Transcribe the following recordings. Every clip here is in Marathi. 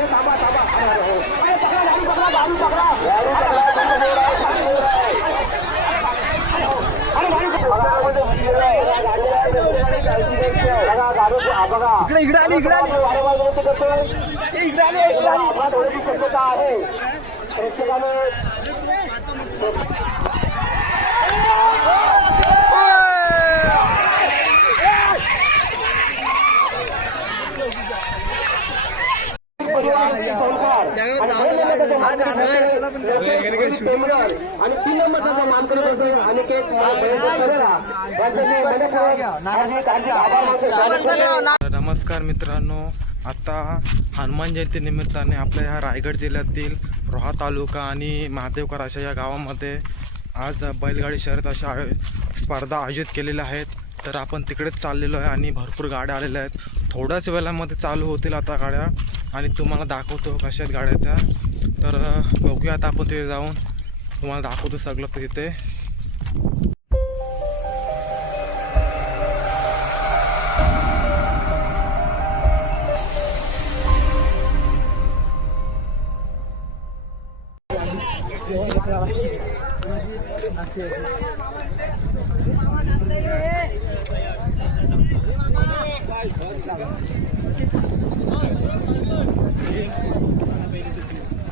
अरे थांबा थांबा अरे, हो. पकडा, गाडी पकडा, गाडी पकडा. गाडी पकडा, हा. इकडे इकडे आली इकडे आली इकडे आली इकडे आली शक्यता आहे प्रेक्षकाने नमस्कार मित्रांनो. आता हनुमान जयंती निमित्ताने आपल्या ह्या रायगड जिल्ह्यातील रोहा तालुका आणि महादेवकर अशा या गावामध्ये आज बैलगाडी शर्यत अशा आयो स्पर्धा आयोजित केलेल्या आहेत. तर आपण तिकडेच चाललेलो आहे आणि भरपूर गाड्या आलेल्या आहेत. थोड्याच वेळामध्ये चालू होतील आता गाड्या. आणि तुम्हाला दाखवतो कशा आहेत गाड्या त्या. तर बघूया आता आपण तिथे जाऊन. तुम्हाला दाखवतो सगळं तिथे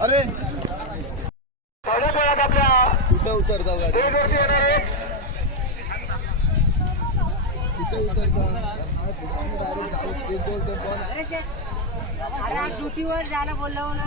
अरे आपल्या कुठं उतरता गाडी एक वरती येणार आहे अरे आज ड्युटीवर जायला बोललो ना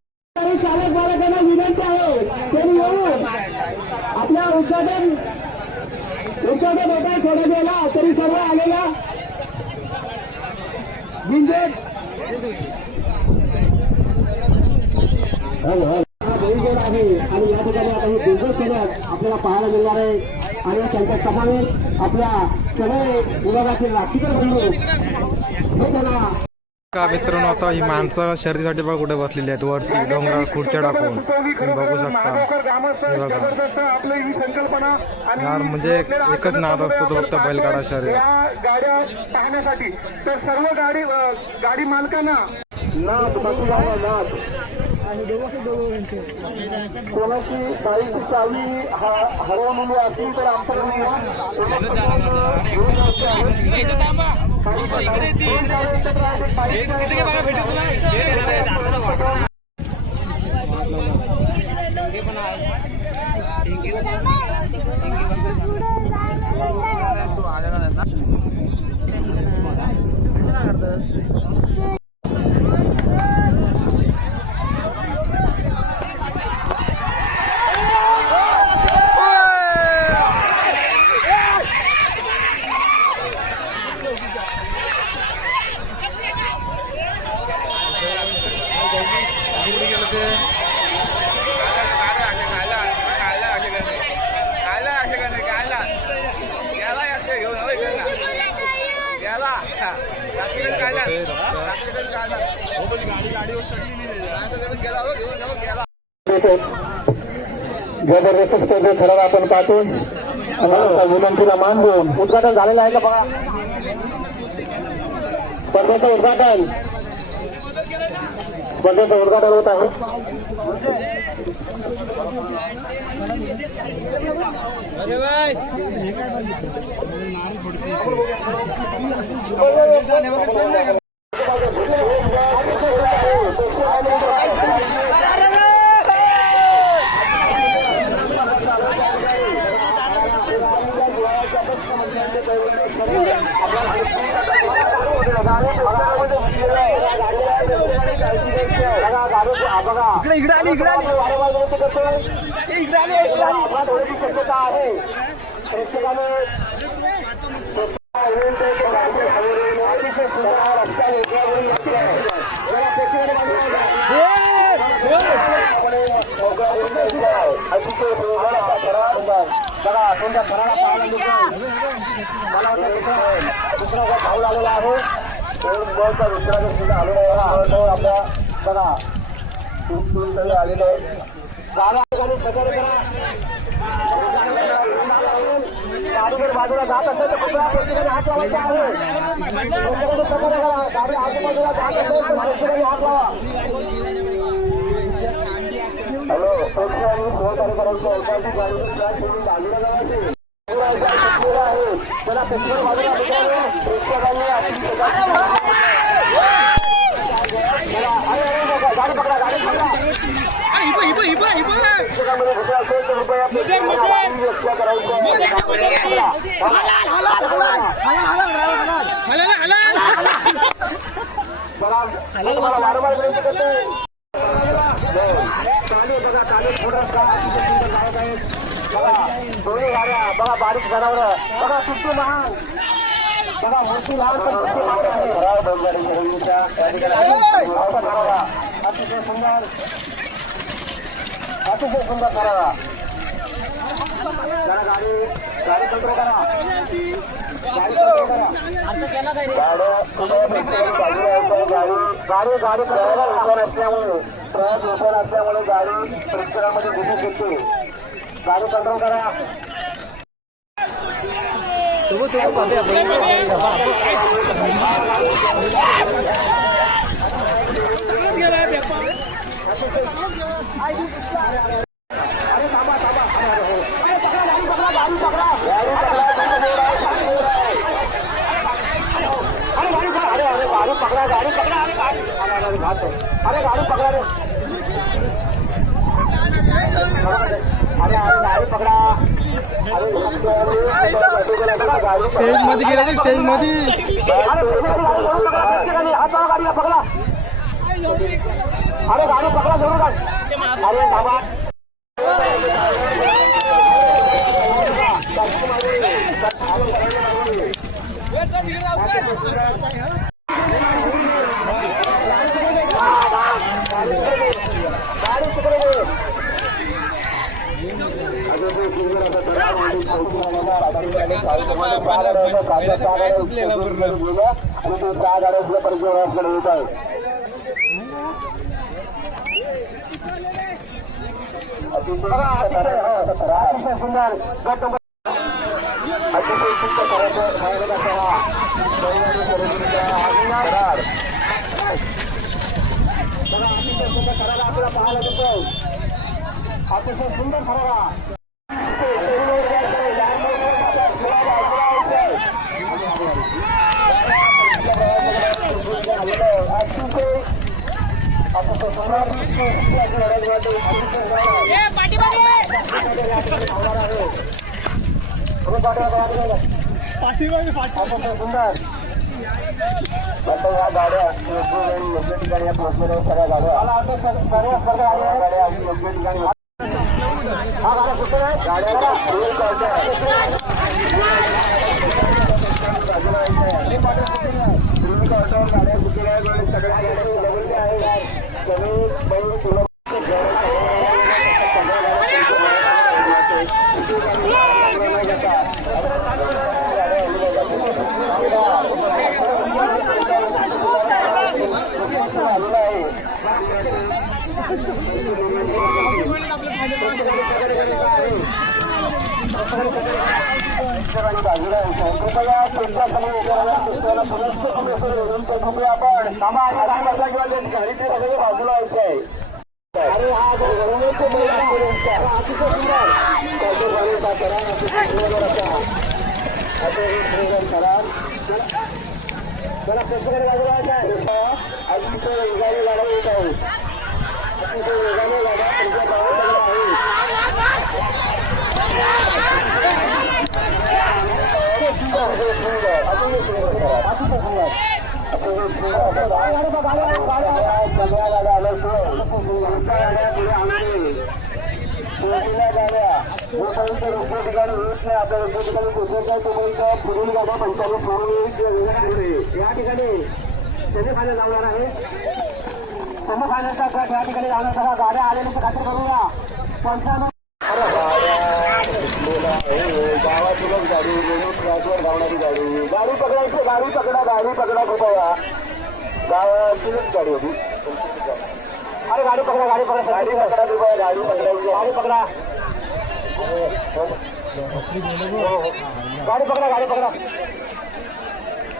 चालक बालकांना विनंती आहे. त्यांनी येऊन आपल्या उद्घाटन उद्घाटन होत आहे थोडा गेला तरी सर्व आलेला. बिंदेत आहे हो, हो. आणि या ठिकाणी आता हे बिंदू केल्यात आपल्याला पाहायला मिळणार आहे. आणि त्यांच्या समावेश आपल्या सगळे विभागातील राखीकर बंधू हे त्यांना का मित्रांनो आता ही माणसं शर्यतीसाठी बघा कुठे बसलेली आहेत. वरती डोंगराळ खुर्च्या टाकून तुम्ही बघू शकता. बघा. आपली संकल्पना आणि यार म्हणजे एकच नाद असतो तो फक्त बैलगाडा शर्यत. गाड्या पाहण्यासाठी. तर सर्व गाडी गाडी मालकांना. नाद बसला नाद. कोणाची बाईकची चावी हरवलेली असली तर आमच्याकडे या. घेऊन जबरदस्त स्पर्धेत ठराव आपण पाहतो. विनंतीला मान देऊन उद्घाटन झालेलं आहे का बघा? स्पर्धेचं उद्घाटन. स्पर्धेचं उद्घाटन होत इकडे इकडे आली इकडे आली इकडे आली इकडे आली होण्याची शक्यता आहे अतिशय सुंदर रस्ता वेगळ्यावरून आहे. जरा अतिशय असा बघा तुमच्या फराळा पाहायला मला वाटतं दुसरा जो भाऊ आलेला आहे तो बळचा दुसरा जो सुद्धा आलेला आहे आपला बघा आलेले आहे गाड्या गाडी सकाळी करा गाडी जर बाजूला जात असेल तर कुठला प्रत्येकाने हात लावायचा आहे प्रत्येकाने सकाळी करा गाडी आजूबाजूला जात असेल तर प्रत्येकाने हात लावा हॅलो प्रत्येकाने सहकार्य करायचं एकाची गाडी त्या ठिकाणी बाजूला जायची आहे त्याला प्रत्येक बाजूला मित्रांनो, प्रत्येकाने आपली स्वतःची चला, अरे, अरे, बघा, गाडी पकडा गाडी पकडा पुस्तकामध्ये कुठे असेल तर रुपया पुस्तकाला व्यक्त करायचं बघा, तुम्हाला वारंवार विनंती करतोय. चालू बघा चालू थोडं गायक आहेत. बघा दोन्ही गाड्या. बघा बारीक जनावर. बघा किती लहान. बघा मूर्ती लहान पण किती लहान आहे. अतिशय सुंदर अतिशय सुंदर जरा गाडी गाडी कंट्रोल करा गाडी कंट्रोल करा आहे गाडी गाडी गाडी करायला असल्यामुळे ट्रक उभं असल्यामुळे गाडी परिसरामध्ये घुसू शकते गाडी कंट्रोल करा तुम्ही तुम्ही थांबा अरे, पकडा, गाडी पकडा, अरे पकडा, गाडी रे अरे अरे गाडी पकडा स्टेजमध्ये गेला स्टेजमध्ये पकडा अरे गाडी पकडा जरूर अरे दे. आणि ते सहा गाड्या परिचयाकडे येत आहे अतिशय सुंदर गट नंबर अतिशय सुंदर करायचं सांगितलं गाड्या योग्य ठिकाणी पोहोचलेल्या सगळ्या गाड्या सर्व सर्व गाड्या योग्य ठिकाणी हा गाड्या कुठे गाड्या असा. अतिशय सुंदर करार. चला प्रत्येकाने बाजूला व्हायचंय. अतिशय वेगाने गाड्या येत आहे अतिशय वेगाने गाड्या तुमच्या गावाकडे आहे पुढील गाड्या पंचाळीस या ठिकाणी सेमीफायनल लावणार आहे सेमीफायनलचा गट या ठिकाणी राहणार तसा गाड्या आलेल्या खात्री करूया पंचावन्न गावातूनच गाडी गाडीवर धावणारी गाडी गाडी पकडायची गाडी पकडा गाडी पकडा. कृपया गावातूनच गाडी होती अरे गाडी पकडा. गाडी पकडा. गाडी पकडा कृपया गाडी पकडा गाडी पकडा गाडी पकडा गाडी पकडा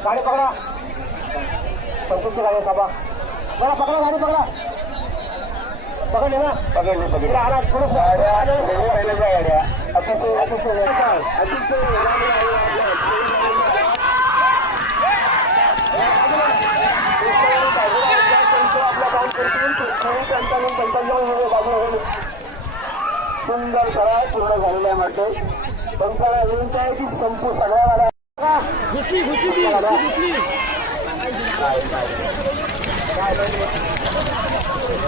गाडी पकडा पंचवीसची गाडी बाबा बघा पकडा गाडी पकडा. पकडले ना पकडले पकडले आला पहिल्याच्या गाड्या अतिशय अतिशय अतिशय. सुंदर करा पूर्ण झालेल्या માટે पंचाला विनंती आहे की संपू सगळ्या गाड्या घुसली घुसली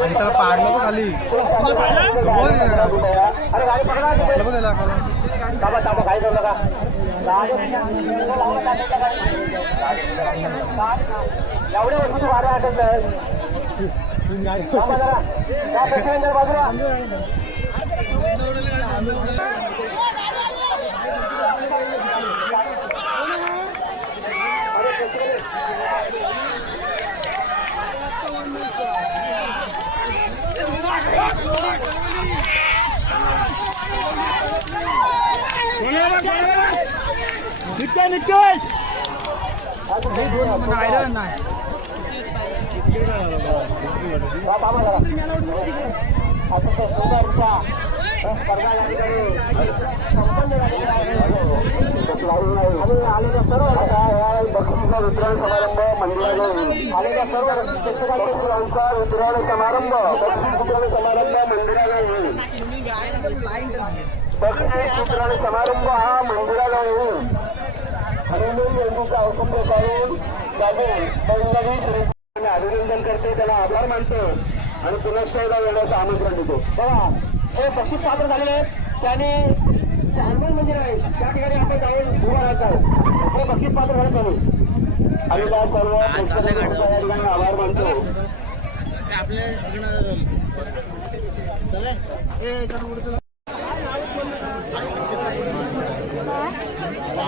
आणि त्याला पाडलं बघ खाली अरे गाडी पकडा पाडलं बघ त्याला एवढ्या वर्षी गाड्या आटत बाजूला. थांबा अतिशय सुंदरचा स्पर्धा या ठिकाणी संपन्न झालेला आहे. आणि आलेल्या सर्व बक्षीचा वितरण समारंभ मंदिराला होईल. आलेल्या सर्व प्रेक्षकांचा वितरण समारंभ बक्षीस वितरण समारंभ मंदिराला होईल बक्षीस वितरण समारंभ हा मंदिराला होईल अभिनंदन करते. त्याला आभार मानतो. आणि पुनश्च एकदा येण्याचं आमंत्रण देतो. बघा हे बक्षीस पात्र झालेले आहेत. त्याने हनुमान मंदिर आहे. त्या ठिकाणी आपण जाऊन उभा राहायचं. आहे हे बक्षीस पात्र झाले त्यांनी. आणि त्या सर्व आभार मानतो.